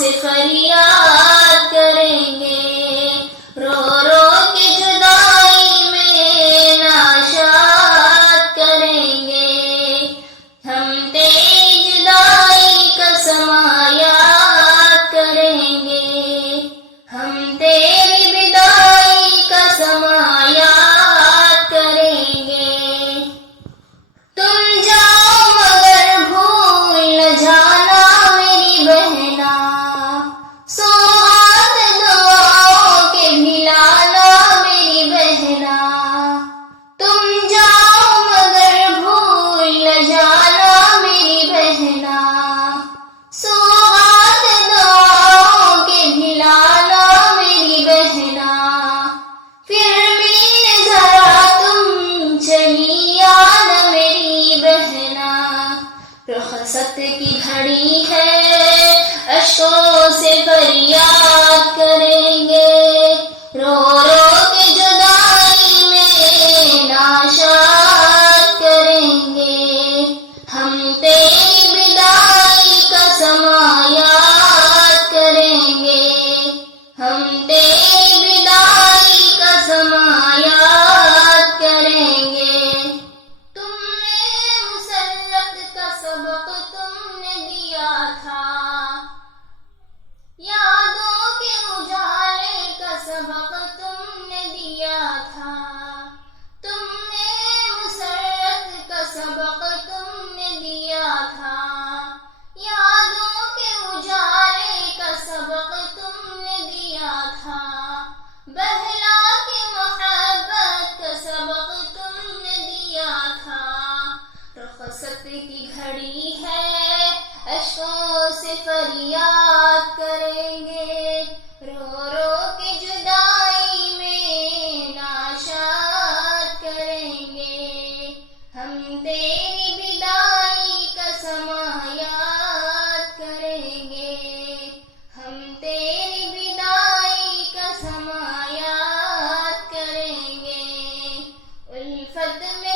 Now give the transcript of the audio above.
سے فریاد کریں گے، رو رو کے جدائی میں ناشاد کریں گے، ہم تیری جدائی کا سما یاد کریں گے، ہم تیری بدائی کا سما یاد کریں گے۔ تم جاؤ مگر بھول نہ جانا میری بہنا، سوہات دعاؤں کے بھلانا میری بہنا، تم جاؤ مگر بھول نہ جانا میری بہنا، سوہات دعاؤں کے بھلانا میری بہنا، پھر بھی ذرا تم چلی آنا میری بہنا، رخصت کی گھڑی ہے اشکوں سے فریاد کریں گے، رو رو کے جدائی میں ناشاد کریں گے، ہم تیری بدائی کا سما یاد کریں گے، ہم تیری بدائی کا سما یاد کریں گے۔ تم نے مسلط کا سبق تم نے دیا تھا، یادوں کے اجالے کا سبق تم نے دیا تھا، تم نے مسرت کا سبق تم نے دیا تھا، یادوں کے اجالے کا سبق تم نے دیا تھا، بہلا کے محبت کا سبق تم نے دیا تھا، رخصت کی گھڑی ہے اشکوں سے فریاد کریں گے، رو رو کے جدائی میں ناشاد کریں گے، ہم تیری بدائی کا سما یاد کریں گے، ہم تیری بدائی کا سما یاد کریں گے، الفت میں